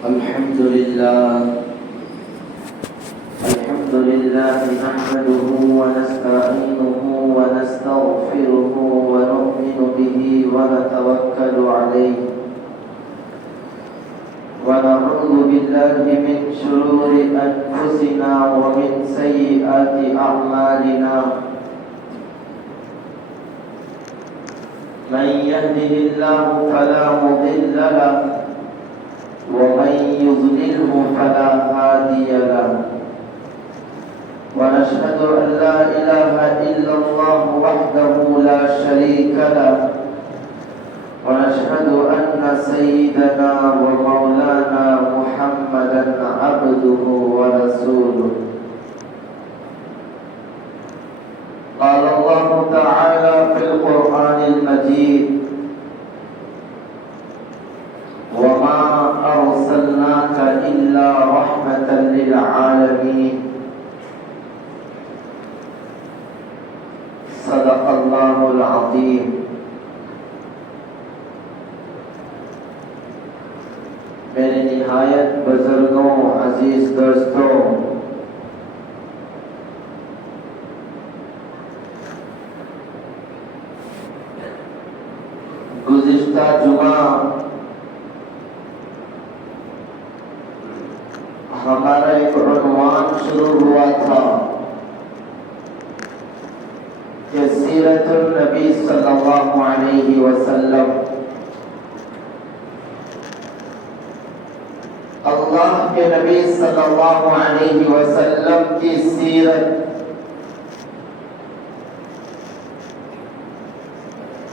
الحمد لله نحمده ونستعينه ونستغفره ونؤمن به ونتوكل عليه ونعوذ بالله من شرور أنفسنا ومن سيئات أعمالنا من يهده الله فلا مضل له ومن يضلله فلا هادي له ونشهد أن لا إله إلا الله وحده لا شريك له ونشهد أن سيدنا ومولانا محمدا عبده ورسوله قال الله تعالى في القرآن المجيد وما أرسلناك إلا رحمة للعالمين صدق الله العظيم میرے نہایت بزرگوں عزیز دوستوں، گزشتہ جمعہ ہمارا ایک عنوان شروع ہوا تھا کہ سیرت النبی صلی اللہ علیہ وسلم، اللہ کے نبی صلی اللہ علیہ وسلم کی سیرت،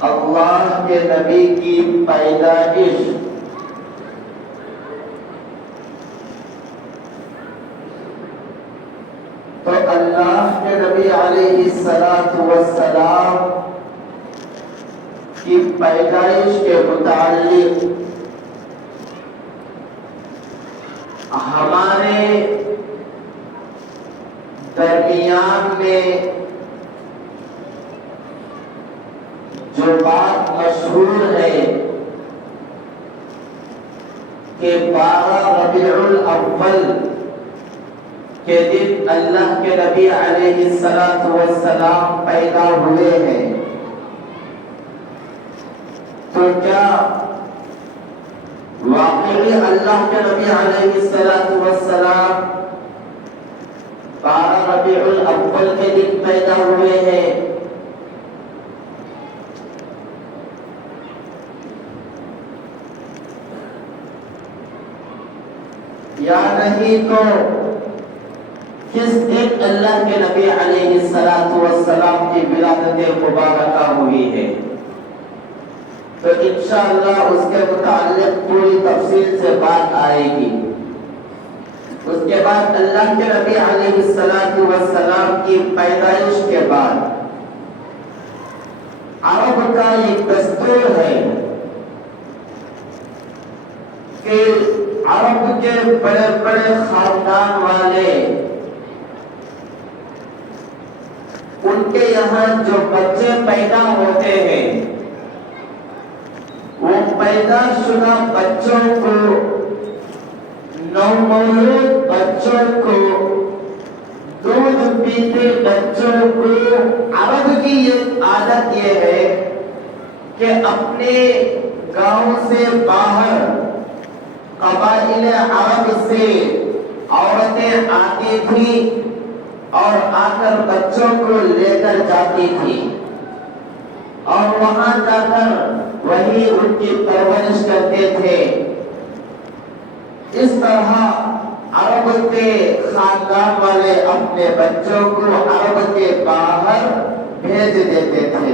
اللہ کے نبی کی پیدائش، تو اللہ کے نبی علیہ السلام کی پیدائش کے متعلق ہمارے درمیان میں جو بات مشہور ہے کہ 12 ربیع الاول کے دن اللہ کے نبی علیہ السلام پیدا ہوئے ہیں، تو کیا واقعی اللہ کے نبی علیہ السلام 12 ربیع الاول کے دن پیدا ہوئے ہیں؟ یا نہیں تو کس دن اللہ کے نبی علیہ السلام کی ولادت مبارکہ ہوئی ہے؟ تو انشاءاللہ اس کے متعلق پوری تفصیل سے بات آئے گی۔ اس کے بعد اللہ کے نبی علیہ السلام کی پیدائش کے بعد عرب کا ایک دستور ہے کہ عرب کے بڑے بڑے خاندان والے، ان کے یہاں جو بچے پیدا ہوتے ہیں، وہ پیدا شدہ بچوں کو، نومولود بچوں کو، دودھ پیتے بچوں کو، عرب کی ایک عادت یہ ہے کہ اپنے گاؤں سے باہر قبائل عرب سے عورتیں آتی تھی اور آ کر بچوں کو لے کر جاتی تھی اور وہاں جا کر وہی ان کی پرورش کرتے تھے۔ اس طرح عرب کے خاندان والے اپنے بچوں کو عرب کے باہر بھیج دیتے تھے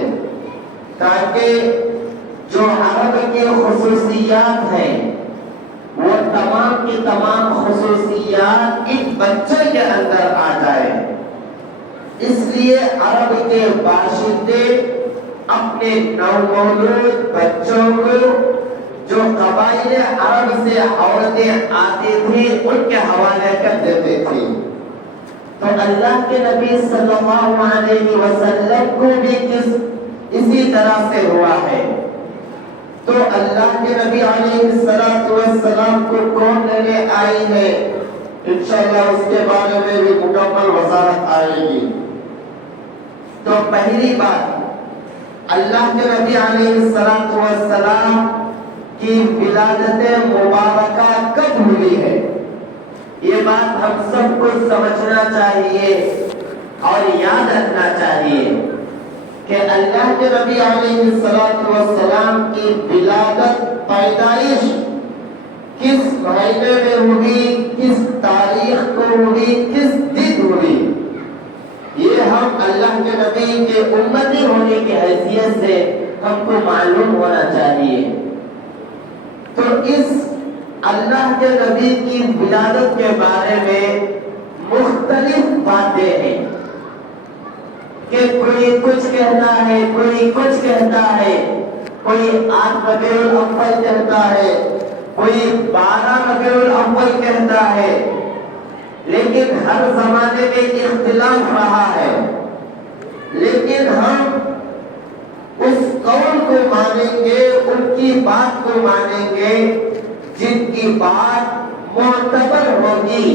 تاکہ جو عرب کی خصوصیات ہیں وہ تمام کی تمام خصوصیات ایک بچے کے اندر آ جائے۔ اس لیے عرب کے باشندے اپنے نومولود بچوں کو جو قبائل عرب سے عورتیں آتی تھی ان کے حوالے کر دیتے تھے۔ تو اللہ کے نبی صلی اللہ علیہ وسلم کو بھی اسی طرح سے ہوا ہے تو اللہ کے نبی علیہ السلام کو کون لینے آئی ہے، انشاءاللہ اس کے بارے میں بھی مکمل وضاحت آئے گی۔ تو پہلی بات، اللہ کے نبی علیہ السلام کی ولادت مبارکہ کب ہوئی ہے، یہ بات ہم سب کو سمجھنا چاہیے اور یاد رکھنا چاہیے کہ اللہ کے نبی علیہ السلام کی ولادت، پیدائش کس مہینے میں ہوئی، کس تاریخ کو ہوئی، کس دن ہوئی، یہ ہم اللہ کے نبی کے امتی ہونے کی حیثیت سے ہم کو معلوم ہونا چاہیے۔ تو اس اللہ کے نبی کی ولادت کے بارے میں مختلف باتیں ہیں کہ کوئی کچھ کہتا ہے، کوئی کچھ کہتا ہے، کوئی 8 ربیع الاول کہتا ہے، کوئی 12 ربیع الاول کہتا ہے، لیکن ہر زمانے میں اختلاف رہا ہے۔ لیکن ہم اس قول کو مانیں گے، ان کی بات کو مانیں گے جن کی بات معتبر ہوگی،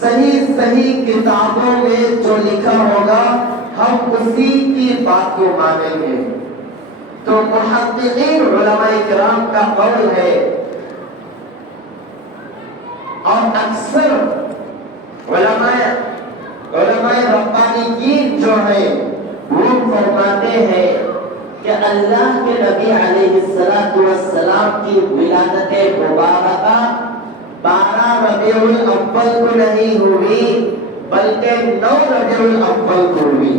صحیح کتابوں میں جو لکھا ہوگا ہم اسی کی بات کو مانیں گے۔ تو محققین علماء کرام کا قول ہے، اور اکثر علماء ربانیین جو ہیں وہ فرماتے ہیں کہ اللہ کے نبی علیہ السلام کی ولادت مبارکہ 12 ربیع الاول کو نہیں ہوئی بلکہ 9 ربیع الاول کو ہوئی۔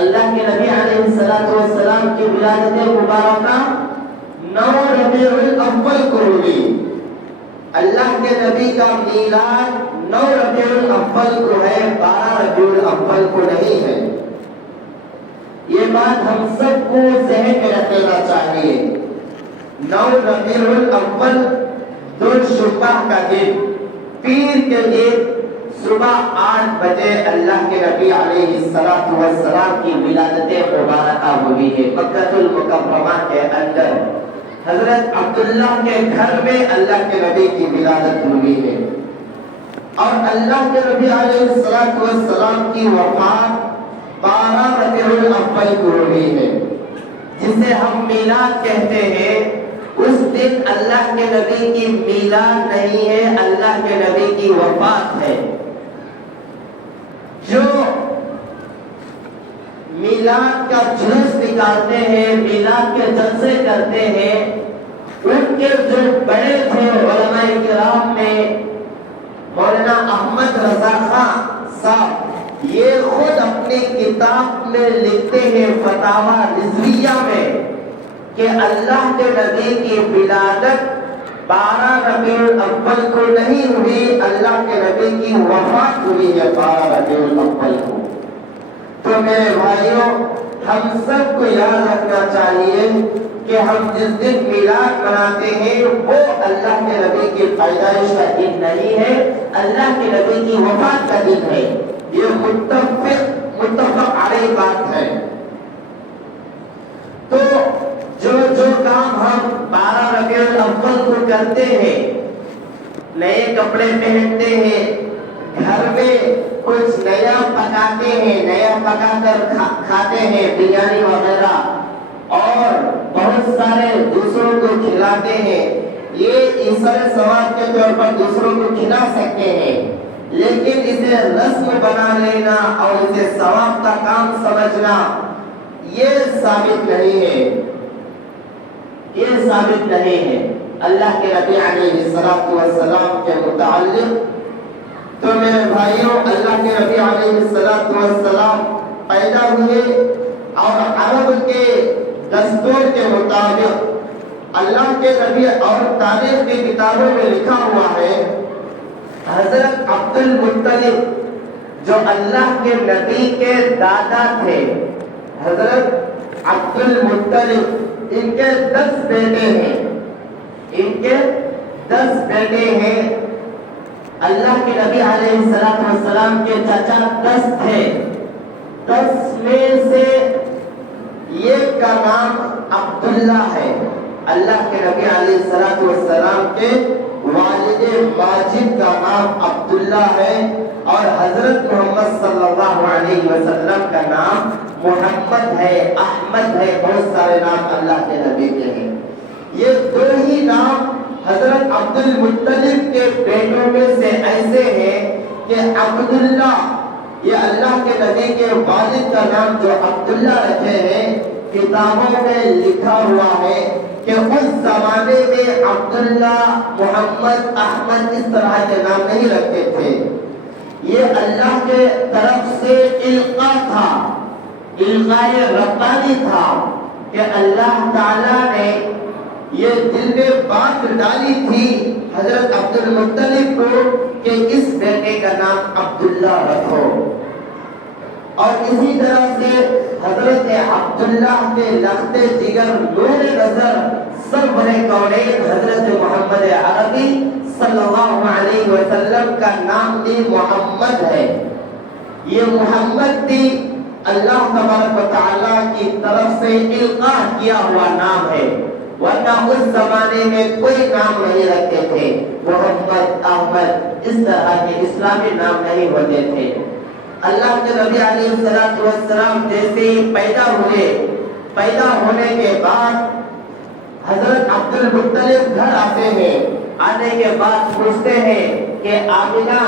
اللہ کے نبی علیہ السلام کی ولادت مبارکہ 9 ربیع الاول کو ہوئی۔ اللہ کے نبی کا میلاد 9 ربیع الاول کو ہے، 12 ربیع الاول کو نہیں ہے۔ یہ بات ہم سب کو ذہن میں رکھنا چاہیے۔ 9 ربیع الاول ذوالشبہ کا دن، پیر کے دن صبح 8 بجے اللہ کے نبی علیہ السلام کی ولادت مبارکہ ہوئی ہے۔ مکہ المکرمہ کے اندر حضرت عبداللہ کے گھر میں اللہ کے نبی کی ولادت ہوئی ہے، اور اللہ کے نبی علیہ السلام کی وفات 12 ربیع الاول کو ہوئی ہے، جسے ہم میلاد کہتے ہیں۔ اس دن اللہ کے نبی کی میلاد نہیں ہے، اللہ کے نبی کی وفات ہے۔ جو میلاد کا جلوس نکالتے ہیں، میلاد کے جلسے کرتے ہیں، ان کے جو بڑے تھے علماء کرام میں مولانا احمد رضا خان صاحب، یہ خود اپنی کتاب میں لکھتے ہیں فتاوی رضویہ میں کہ اللہ کے نبی کی ولادت 12 ربیع الاول کو نہیں ہوئی، اللہ کے نبی کی وفات ہوئی ہے 12 ربیع الاول کو۔ تو میرے بھائیوں، ہم سب کو یاد رکھنا چاہیے کہ ہم جس دن میلاد مناتے ہیں وہ اللہ کے نبی کی پیدائش کا دن نہیں ہے، اللہ کے نبی کی وفات کا دن ہے۔ یہ متفق علیہ بات ہے۔ تو جو کام ہم 12 ربیع الاول کو کرتے ہیں، نئے کپڑے پہنتے ہیں، گھر میں کچھ نیا پکاتے ہیں، نیا پکا کر کھاتے ہیں، بریانی وغیرہ، اور بہت سارے دوسروں کو کھلاتے ہیں، یہ ایسر ثواب کے طور پر دوسروں کو کھلا سکتے ہیں، لیکن اسے رسم بنا لینا اور اسے ثواب کا کام سمجھنا یہ ثابت نہیں ہے، یہ ثابت نہیں ہے اللہ کے نبی علیہ السلام کے متعلق۔ تو میرے بھائیوں، اللہ کے نبی علیہ السلام پیدا ہوئے، اور عرب کے دستور کے مطابق اللہ کے نبی، اور تاریخ کی کتابوں میں لکھا ہوا ہے حضرت عبد المطلب جو اللہ کے نبی کے دادا تھے، حضرت عبد المطلب، ان کے 10 بیٹے ہیں، ان کے 10 بیٹے ہیں۔ اللہ کے نبی علیہ السلام کے چچا 10 تھے، 10 میں سے یہ کا نام عبداللہ ہے۔ اللہ کے نبی علیہ السلام کے والد ماجد کا نام عبداللہ ہے، اور حضرت محمد صلی اللہ علیہ وسلم کا نام محمد ہے، احمد ہے، بہت سارے نام اللہ کے نبی کے ہیں۔ یہ دو ہی نام حضرت عبد المطلب کے بیٹوں میں سے ایسے ہیں کہ عبداللہ، یہ اللہ کے نبی کے والد کا نام جو عبداللہ رکھے ہیں، کتابوں میں لکھا ہوا ہے کہ اس زمانے میں عبداللہ، محمد، احمد اس طرح کے نام نہیں رکھتے تھے۔ یہ اللہ کے طرف سے القاء تھا، القاء ربانی تھا کہ اللہ تعالیٰ نے یہ دل میں بات ڈالی تھی حضرت عبد المطلب کو کہ اس بیٹے کا نام عبداللہ رکھو۔ اور اسی طرح سے حضرت عبداللہ کے لخت جگر نور نظر سرور کونین حضرت محمد عربی صلی اللہ علیہ وسلم کا نام بھی محمد ہے۔ یہ محمد بھی اللہ تبارک و تعالیٰ کی طرف سے القاء کیا ہوا نام ہے، ورنہ اس زمانے میں کوئی نام نہیں رکھتے تھے، محمد، احمد اس طرح کے اسلامی نام نہیں ہوتے تھے۔ اللہ کے نبی علیہ السلام جیسے ہی پیدا ہوئے، پیدا ہونے کے بعد حضرت عبد المطلب گھر آتے ہیں، آنے کے بعد پوچھتے ہیں کہ آمینہ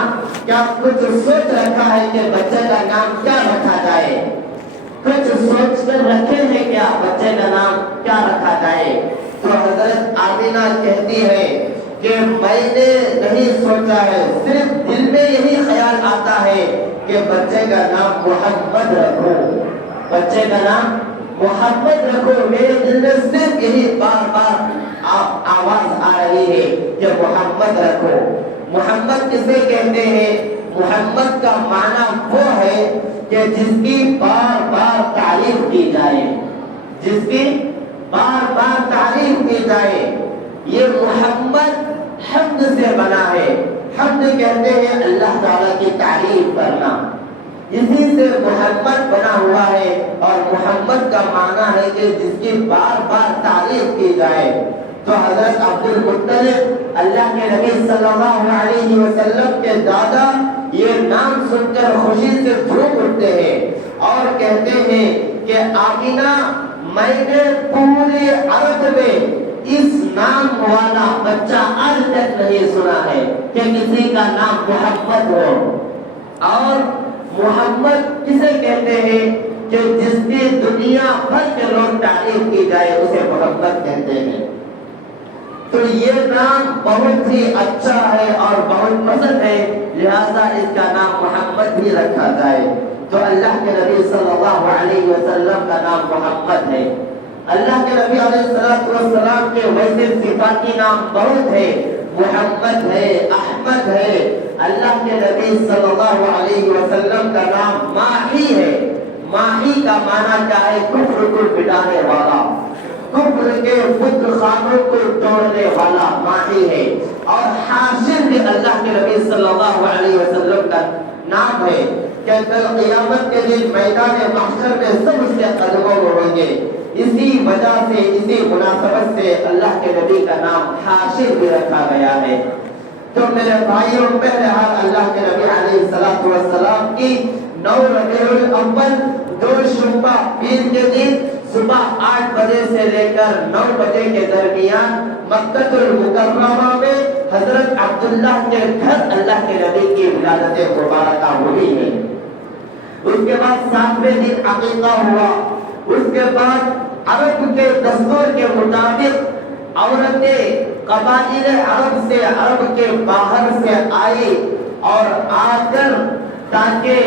کیا کچھ سوچ رکھا ہے کہ بچے کا نام کیا رکھا جائے؟ کچھ سوچ کر رکھے ہیں کیا بچے کا نام کیا رکھا جائے؟ تو حضرت آمینہ کہتی ہے کہ میں نے نہیں سوچا ہے، صرف دل میں یہی خیال آتا ہے کہ بچے کا نام محمد رکھو، بچے کا نام محمد رکھو۔ میرے دل میں صرف یہی بار بار آواز آ رہی ہے کہ محمد رکھو۔ محمد کسے کہتے ہیں؟ محمد کا معنی وہ ہے کہ جس کی بار بار تعریف کی جائے، جس کی بار بار تعریف کی جائے۔ یہ محمد حمد سے بنا ہے، حمد کہتے ہیں اللہ تعالیٰ کی تعریف کرنا، اسی سے محمد بنا ہوا ہے۔ اور محمد کا معنی ہے کہ جس کی بار بار تعریف کی جائے۔ تو حضرت عبد المطلب اللہ کے نبی صلی اللہ علیہ وسلم کے دادا یہ نام سن کر خوشی سے جھوم اٹھتے ہیں اور کہتے ہیں کہ آمینہ میں نے پورے عرب میں اس نام والا بچہ آج تک نہیں سنا ہے کہ کسی کا نام محمد ہو۔ اور محمد کسے کہتے ہیں کہ جس کی دنیا بھر کے لوگ تعریف کی جائے اسے محمد کہتے ہیں۔ تو یہ نام بہت ہی اچھا ہے اور بہت پسند ہے، لہذا اس کا نام محمد بھی رکھا جائے۔ تو اللہ کے نبی صلی اللہ علیہ وسلم کا نام محمد ہے۔ اللہ کے نبی علیہ السلام کے ویسے صفاتی نام بہت ہے، محمد ہے، احمد ہے۔ اللہ کے نبی صلی اللہ علیہ وسلم کا نام ماہی ہے۔ ماہی کا معنی کیا ہے؟ کفر کو مٹانے والا، کفر کے بت خانوں کو توڑنے والا ماہی ہے۔ اور حاشر بھی اللہ کے نبی صلی اللہ علیہ وسلم کا نام ہے کہ کل قیامت کے دن میدان محشر میں سب اس کے قدموں میں ہوں گے۔ اسی وجہ سے، اسی مناسبت سے اللہ کے نبی کا نام حاشر بھی رکھا گیا ہے۔ تو میرے بھائیوں، بہرحال اللہ کے نبی علیہ السلام کی 9 ربیع الاول 2 شعبہ پیر کے دن صبح 8 بجے سے لے کر 9 بجے کے درمیان مکہ المکرمہ میں حضرت عبداللہ کے گھر اللہ کے نبی کی ولادت مبارکہ ہوئی ہے۔ اس کے بعد 7ویں دن عقیقہ ہوا۔ اس کے بعد عرب کے دستور کے مطابق عورتیں قبائل عرب سے، عرب کے باہر سے آئی اور آ کر تاکہ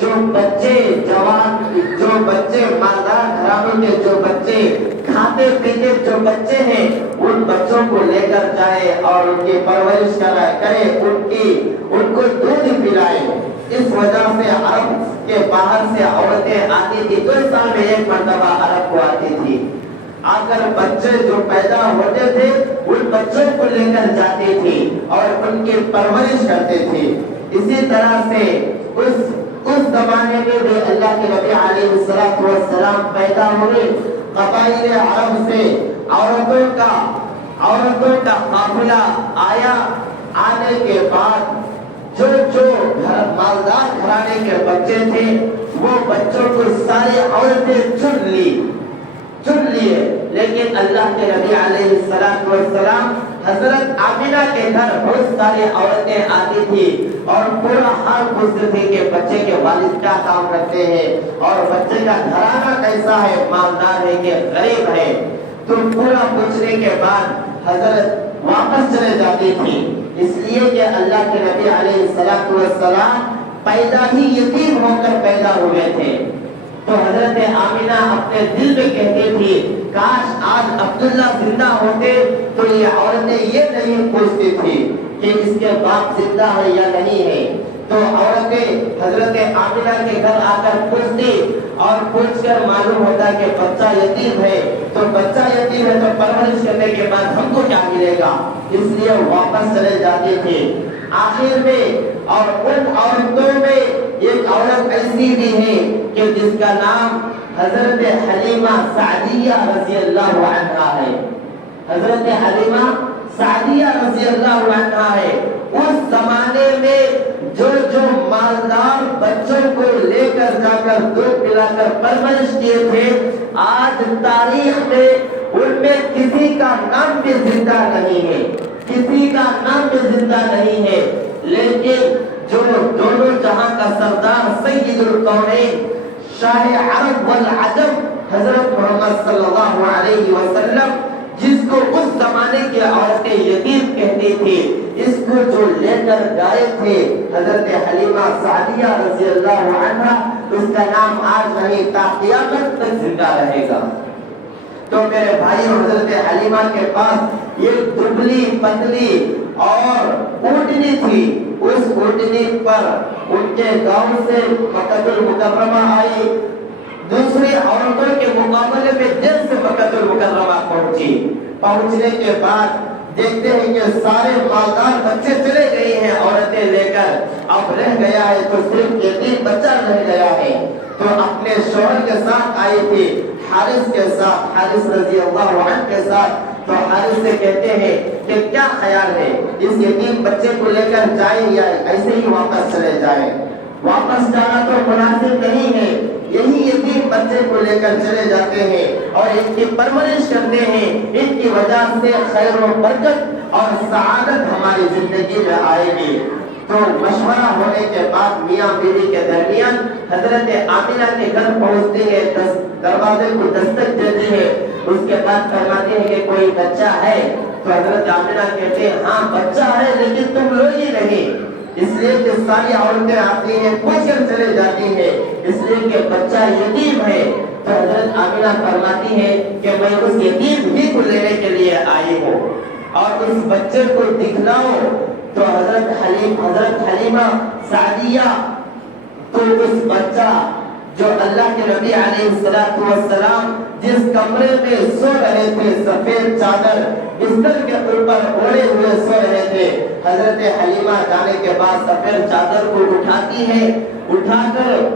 جو بچے جوان، جو بچے مالدار گھرانوں کے جو بچے کھاتے پیتے جو بچے ہیں ان بچوں کو لے کر جائے اور ان کی پرورش کرے، ان کو دودھ پلائے۔ اس وجہ سے عرب کے باہر سے عورتیں آتی تھی، 2 سال میں 1 مرتبہ عرب کو آتی تھی، آ کر بچے جو پیدا ہوتے تھے ان بچوں کو لے کر جاتی تھی اور ان کی پرورش کرتے تھے۔ اسی طرح سے اس زمانے میں بھی اللہ کے نبی علیہ السلام پیدا ہوئے، قبائل عرب سے عورتوں کا قافلہ آیا۔ آنے کے بعد جو مالدار گھرانے کے بچے تھے وہ بچوں کو ساری عورتیں چن لیے، لیکن اللہ کے نبی علیہ السلام حضرت آمنہ کے گھر بہت ساری عورتیں آتی تھی اور پورا حال پوچھتے تھے کہ بچے کے والد کیا کام کرتے ہیں اور بچے کا گھرانہ کیسا ہے، مالدار ہے کہ غریب ہے۔ تو پورا پوچھنے کے بعد حضرت واپس چلے جاتی تھی، اس لیے کہ اللہ کے نبی علیہ السلام پیدا ہی یتیم ہو کر پیدا ہوئے تھے۔ تو حضرت آمنہ اپنے دل میں کہتی تھی کاش آج عبداللہ زندہ ہوتے تو یہ عورتیں یہ نہیں پوچھتی تھی کہ اس کے باپ زندہ ہے یا نہیں ہے۔ تو عورتیں حضرت آمنہ کے گھر آ کر پوچھتی اور پوچھ کر معلوم ہوتا کہ بچہ یتیم ہے، تو بچہ یتیم ہے تو پرورش کرنے کے بعد ہم کو کیا ملے گا، اس لیے واپس چلے جاتے تھے۔ آخر میں اور ان عورتوں میں ایک عورت ایسی بھی ہے کہ جس کا نام حضرت حلیمہ سعدیہ رضی اللہ عنہا ہے۔ حضرت حلیمہ سعدیہ رضی اللہ عنہا ہے۔ اس زمانے میں جو مالدار بچوں کو لے کر جا کر دودھ پلا کر پرورش کیے تھے، آج تاریخ میں ان میں کسی کا نام بھی زندہ نہیں ہے، کسی کا نام بھی زندہ نہیں ہے، لیکن جو دونوں جہاں کا سردار سید الکونین شاہ عرب والعجم حضرت محمد صلی اللہ علیہ وسلم، جس کو اس زمانے کی عورتیں یتیم کہتی تھی، اس کو جو لے کر گئے تھے حضرت حلیمہ سعدیہ رضی اللہ عنہا، اس کا نام آج نہیں تا قیامت تک زندہ رہے گا۔ تو میرے بھائی، حضرت حلیمہ کے پاس ایک دبلی پتلی اور اونٹنی تھی، اس اونٹنی پر ان کے گاؤں سے مکہ المکرمہ آئی، دوسری عورتوں کے مقابلے میں دل سے مکہ المکرمہ پہنچنے کے بعد دیکھتے ہیں کہ سارے مالدار بچے چلے گئے ہیں عورتیں لے کر، اب رہ گیا ہے تو صرف یتیم بچہ رہ گیا ہے۔ تو اپنے شوہر کے ساتھ آئی تھی، حارث کے ساتھ، حارث رضی اللہ عنہ کے ساتھ۔ تو حارث سے کہتے ہیں کہ کیا خیال ہے، اس یتیم بچے کو لے کر جائیں یا ایسے ہی واپس چلے جائیں؟ واپس جانا تو مناسب نہیں ہے، یہی یتیم بچے کو لے کر چلے جاتے ہیں اور ان کی پرورش کرتے ہیں، ان کی وجہ سے خیر و برکت اور سعادت ہماری زندگی میں آئے گی۔ تو مشورہ ہونے کے بعد میاں بیوی کے درمیان حضرت آمنہ کے گھر پہنچتے ہیں، دروازے کو دستک دیتے ہیں، اس کے بعد فرماتے ہیں کہ کوئی بچہ ہے؟ تو حضرت آمنہ کہتے ہیں ہاں بچہ ہے، لیکن تم لو ہی نہیں، اس لیے کہ ساری عورتیں آتی ہیں پوچھ کر چلے جاتی ہیں، اس لیے کہ بچہ یتیم ہے۔ تو حضرت آمنہ فرماتی ہے کہ میں اس یتیم ہی کو لینے کے لیے آئی ہوں اور اس بچے کو دکھلاؤ۔ تو حضرت حلیمہ سعدیہ تو اس بچہ جو اللہ کے نبی علیہ السلام جس کمرے میں سو رہے تھے، سفید چادر بستر کے اوپر اوڑھے ہوئے سو رہے تھے، حضرت حلیمہ جانے کے بعد سفید چادر کو اٹھاتی ہے، اٹھا کر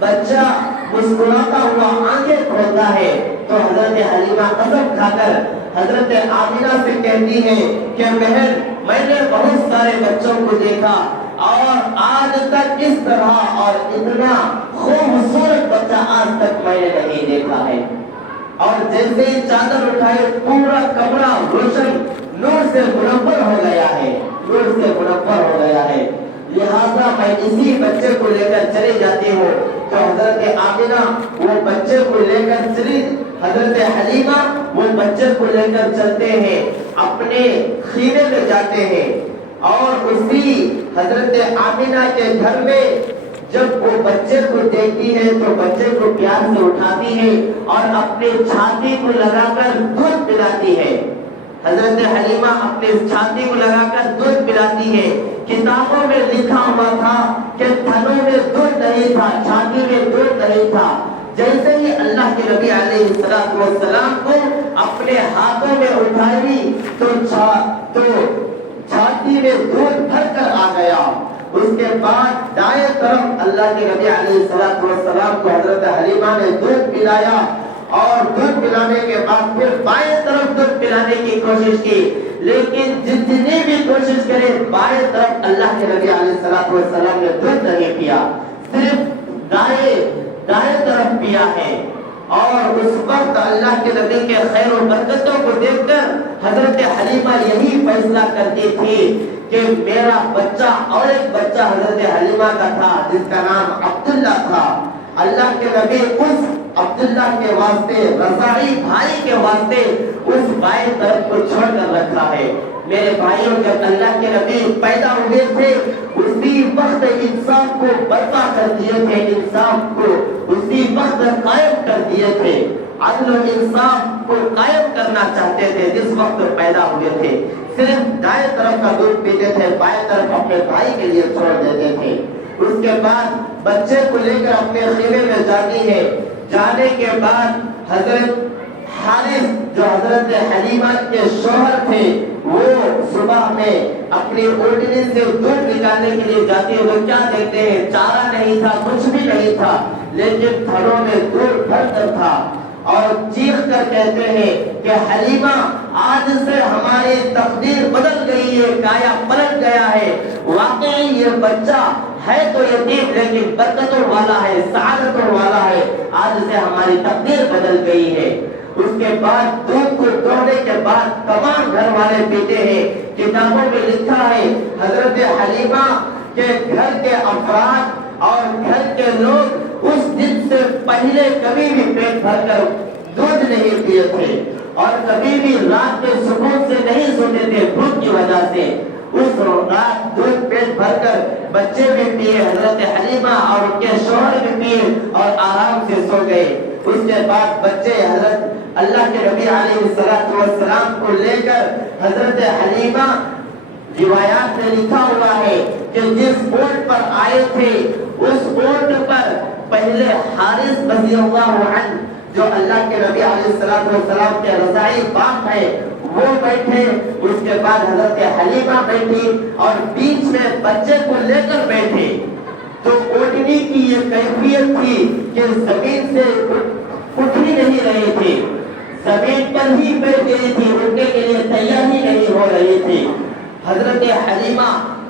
بچہ مسکراتا ہوا آنکھیں کھولتا ہے۔ تو حضرت حلیمہ قسم کھا کر حضرت آمنہ سے کہتی ہے کہ بہن، میں نے بہت سارے بچوں کو دیکھا اور آج تک اس طرح اور اتنا خوبصورت بچہ آج تک میں نے نہیں دیکھا ہے۔ اور جیسے ہی چادر اٹھائے پورا کمرہ روشن نور سے منور ہو گیا ہے، نور سے منور ہو گیا ہے، لہذا میں اسی بچے کو لے کر چلی جاتی ہوں۔ تو حضرت آمنہ وہ بچے کو لے کر چلی، حضرت حلیمہ وہ بچے کو لے کر چلتے ہیں، اپنے خیمے میں جاتے ہیں اور اسی حضرت آمنہ کے گھر میں جب وہ بچے کو دیکھتی ہے تو بچے کو پیار سے اٹھاتی ہے اور اپنے چھاتی کو لگا کر دودھ پلاتی ہے۔ حضرت حلیمہ اپنے چھاتی کو لگا کر دودھ پلاتی ہے۔ کتابوں میں لکھا ہوا تھا کہ تھنوں میں دودھ نہیں تھا، چھاتی میں دودھ نہیں تھا۔ جیسے ہی اللہ کے نبی علیہ السلام کو اپنے ہاتھوں میں اٹھائی تو چھاتی میں دودھ بھر کر آ گیا اس کے بعد دائیں طرف اللہ کے نبی علیہ السلام کو حضرت حلیمہ نے دودھ پلایا اور دودھ پلانے کے بعد پھر بائیں طرف دودھ پلانے کی کوشش کی، لیکن جتنی بھی کوشش کرے بائیں طرف اللہ کے نبی علیہ السلام نے دودھ نہیں پیا، صرف دائیں طرف پیا ہے۔ اور اس وقت اللہ کے نبی کے خیر و برکتوں کو دیکھ کر حضرت حلیمہ یہی فیصلہ کرتی تھی کہ میرا بچہ، اور ایک بچہ حضرت حلیمہ کا تھا جس کا نام عبداللہ تھا، اللہ کے نبی اس عبداللہ کے واسطے، رضاعی بھائی کے واسطے اس بائیں طرف کو چھوڑ کر رکھا ہے۔ میرے بھائیوں، جب اللہ کے نبی پیدا ہوئے تھے اسی وقت انصاف کو برپا کر دیے تھے، انصاف کو اسی وقت قائم کر دیے تھے، عدل و انصاف کو قائم کرنا چاہتے تھے جس وقت پیدا ہوئے تھے۔ صرف دائیں طرف کا دودھ پیتے تھے، بائیں طرف اپنے بھائی کے لیے چھوڑ دیتے تھے۔ اس کے بعد بچے کو لے کر اپنے خیمے میں جاتی ہے۔ جانے کے بعد حضرت حارث جو حضرت حلیمہ کے شوہر تھے وہ صبح میں اپنی اونٹنی سے دودھ نکالنے کے لیے جاتے ہیں۔ وہ کیا دیکھتے ہیں؟ چارہ نہیں تھا، کچھ بھی نہیں تھا، لیکن تھڑوں میں دودھ بھر کر تھا، اور چیخ کر کہتے ہیں کہ حلیمہ آج سے ہماری تقدیر بدل گئی ہے، کایا پلٹ گیا ہے، واقعی یہ بچہ ہے تو یتیم لیکن برکتوں والا ہے، سعادتوں والا ہے، آج سے ہماری تقدیر بدل گئی ہے۔ اس کے بعد دودھ کو دوہنے کے بعد تمام گھر والے پیتے ہیں۔ کتابوں میں لکھا ہے حضرت حلیمہ کے گھر کے افراد اور گھر کے لوگ اس دن سے پہلے کبھی بھی پیٹ بھر کر دودھ نہیں پیے تھے، اور کبھی بھی رات میں سکون سے نہیں سوتے تھے بھوک کی وجہ سے۔ اس رات دودھ پیٹ بھر کر بچے بھی پیے، حضرت حلیمہ اور ان کے شوہر بھی پیے اور آرام سے سو گئے۔ اس کے بعد بچے حضرت اللہ کے نبی علیہ السلام کو لے کر حضرت حلیمہ، روایات میں لکھا ہوا ہے کہ جس اونٹ پر آئے تھے اس اونٹ پر پہلے حارث رضی اللہ عنہ جو اللہ کے نبی علیہ السلام کے رضاعی باپ ہے وہ بیٹھے، اس کے بعد حضرت حلیمہ بیٹھی اور بیچ میں بچے کو لے کر بیٹھے۔ تو اونٹنی کی یہ کیفیت تھی کہ زمین سے اٹھ ہی نہیں رہے تھے، زمین پر ہی بیٹھ گئی تھی، اٹھنے کے لیے تیار ہی نہیں ہو رہی تھی۔ حضرت حلیمہ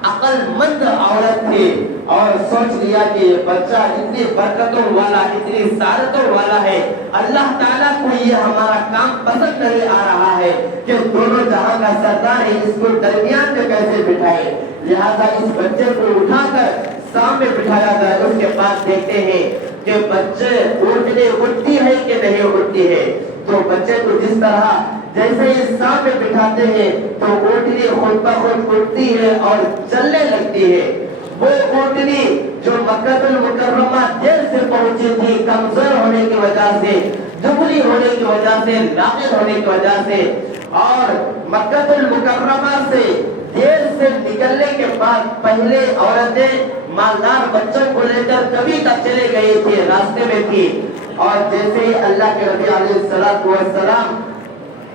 عقل مند عورت تھی اور سوچ لیا کہ یہ بچہ اتنی برکتوں والا، اتنی سعادتوں والا ہے، اللہ تعالیٰ کو یہ ہمارا کام پسند نہیں آ رہا ہے کہ دونوں جہاں کا سردار ہے، اس کو درمیان میں کیسے بٹھائے، لہذا اس بچے کو اٹھا کر سامنے بٹھایا جائے۔ اس کے بعد دیکھتے ہیں کہ بچے اٹھنے اٹھتی ہے کہ نہیں اٹھتی ہے، تو بچے کو جس طرح جیسے ہی سامنے بٹھاتے ہیں تو اونٹنی خود بخود اٹھتی ہے اور چلنے لگتی ہے۔ وہ اونٹنی جو مکہ المکرمہ دیر سے پہنچی تھی، کمزور ہونے کی وجہ سے، دبلی ہونے کی وجہ سے، ناقص ہونے کی وجہ سے، اور مکہ المکرمہ سے دیر سے نکلنے کے بعد پہلے عورتیں مالدار بچوں کو لے کر کبھی تک چلے گئی تھی، راستے میں تھی، اور جیسے ہی اللہ کے نبی علیہ السلام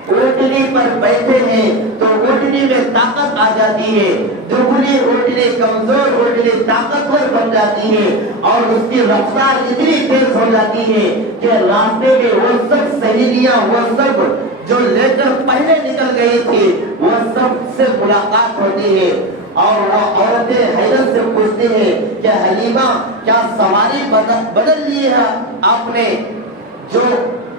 اونٹنی پر بیٹھے ہیں تو اونٹنی میں طاقت آ جاتی ہے، دبلی اونٹنی، کمزور اونٹنی طاقتور بن جاتی ہے، اور اس کی رفتار اتنی تیز ہو جاتی ہے کہ راستے میں وہ سب سہیلیاں، وہ سب جو لے کر پہلے نکل گئی تھی، وہ سب سے ملاقات ہوتی ہے، اور وہ عورتیں حیرت سے پوچھتی ہیں کہ حلیمہ کیا سواری بدل لی ہے آپ نے؟ جو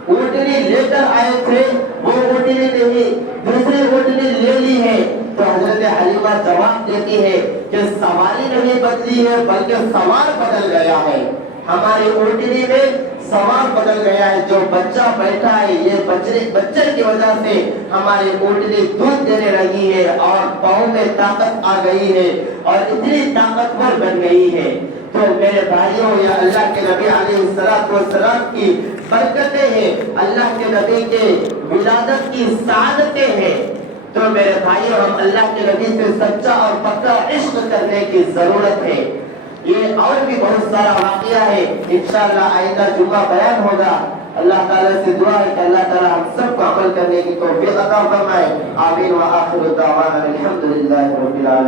اونٹنی لے کر آئے تھے وہ اونٹنی نہیں، دوسری اونٹنی لے لی ہے۔ تو حضرت حلیمہ جواب دیتی ہے کہ سواری نہیں بدلی ہے بلکہ سوار بدل گیا ہے، ہماری اونٹنی میں سوار بدل گیا ہے، جو بچہ بیٹھا ہے یہ بچے کی وجہ سے ہماری اونٹنی دودھ دینے لگی ہے اور پاؤں میں طاقت آ گئی ہے اور اتنی طاقتور بن گئی ہے۔ تو میرے بھائیوں، یہ اللہ کے نبی علیہ السلام کی برکتیں ہیں، اللہ کے نبی کے ولادت کی سعادتیں ہیں۔ تو میرے بھائیوں، ہم اللہ کے نبی سے سچا اور پکا عشق کرنے کی ضرورت ہے۔ یہ اور بھی بہت سارا واقعہ ہے، انشاءاللہ آئندہ جمعہ بیان ہوگا۔ اللہ تعالیٰ سے دعا ہے کہ اللہ تعالیٰ ہم سب کو عمل کرنے کی توفیق عطا فرمائے۔ آمین۔ وآخر دعوانا الحمدللہ رب العالمین۔